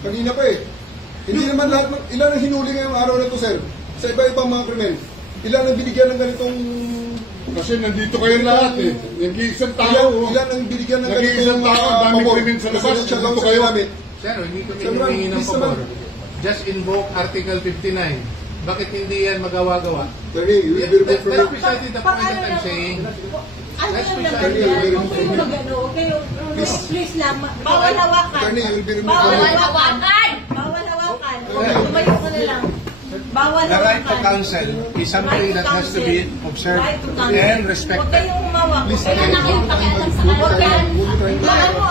Kanina pa eh. Hindi naman lahat, ilan ang hinuli ngayong araw na to, sir? Sa iba-ibang mga krimen. Ilan ang binigyan ng ganitong... Kasi nandito kayo lahat eh. Nag-iisang tao. Ilan ang binigyan ng ganitong... Nag-iisang tao, dami krimen sa labas. Nandito kayo. Sir, hindi ko hiningi ng pabor. Just invoke Article 59. Bakit hindi yan magawa-gawa? Attorney, you will be removed from That's precisely the point that I'm saying. That's precisely the point. Please lang, bawal hawakan. Attorney, you will be removed. Bawal hawakan! Bawal hawakan. Tumayo ka na lang. Bawal hawakan. The right to counsel is something that has to be observed and respected. Huwag kayong umawak. Huwag kayong nakipakialam sa huwag kayong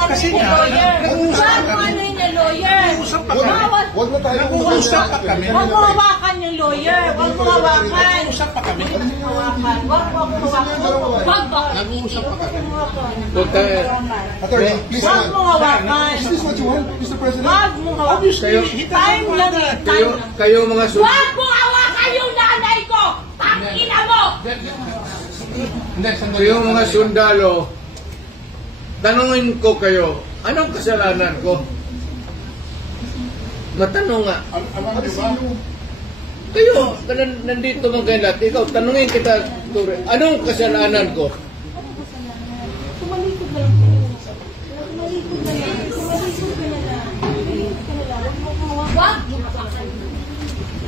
Kasi nga, nag-uusap ka kami. Nag-uusap pa kami. Huwag na tayo Nag-uusap pa kami. Huwag mo hawakan yung lawyer. Huwag mo hawakan. Nag-uusap pa kami. Huwag mo hawakan. Huwag mo hawakan. Huwag ba? Nag-uusap pa kami. Attorney, please. Huwag mo hawakan. Is this what you want, Mr. President? Huwag mo hawakan. Time lang eh. Kayo mga Huwag mo hawakan yung nanay ko! Tangina mo! Kayo mga sundalo, tanungin ko kayo, anong kasalanan ko? Matanong nga. Alam niyo ba? Kayo, nandito mga kayo lahat, ikaw, tanungin kita, Ture, anong kasalanan ko? Tumalikod na lang po. Tumalikod na lang. Tumalikod ka na lang. Tumalikod ka na lang. Huwag mo hawakan.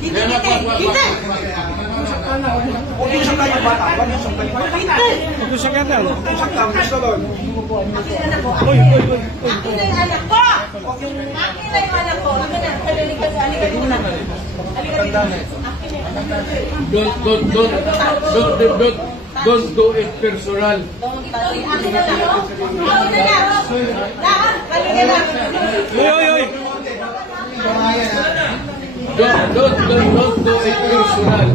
Hindi! Huwag yung isang tayo bata. Huwag yung isang tayo bata. Huwag yung isang tayo bata. Huwag yung isang tayo bata. Akin na yung anak ko! Akin na yung anak ko! Halika muna. Halika dito. Akin na yung anak ko. Don't do it personal. Akin na lang. Akin na lang. Lahat. Halika lang. Don't do it personal.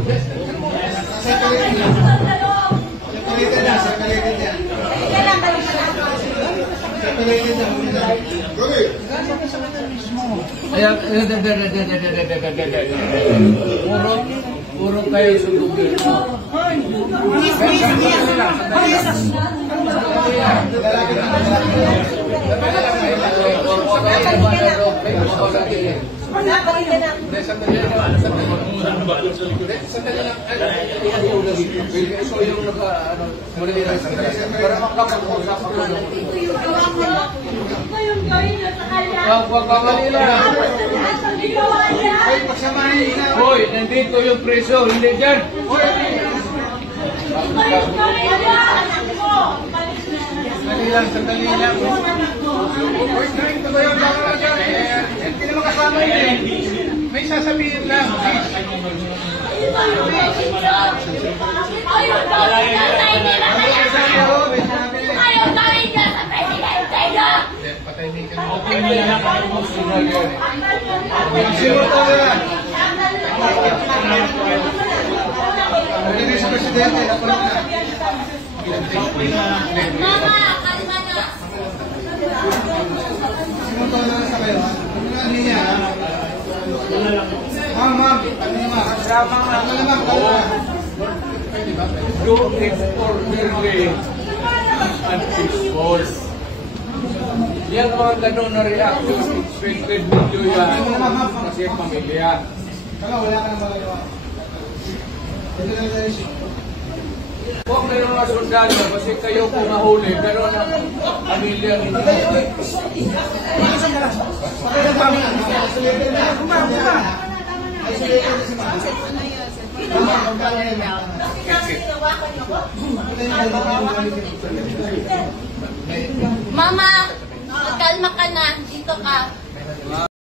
Puro kayo sundugin. Hoy, nandito yung preso, hindi dyan. Sandali lang. Hoy, ito ba yung baka dyan? Hindi naman kasama yun eh. May sasabihin lang. Patay ka do it orderly and peaceful. Yan mga ganun na reaction, expected video yan kasi pamilya. Wala ka nang magagawa. Huwag na yung mga sundalo kasi kayo kung mahuli, pero ang pamilya hindi. Mama, kalma ka na. Dito ka.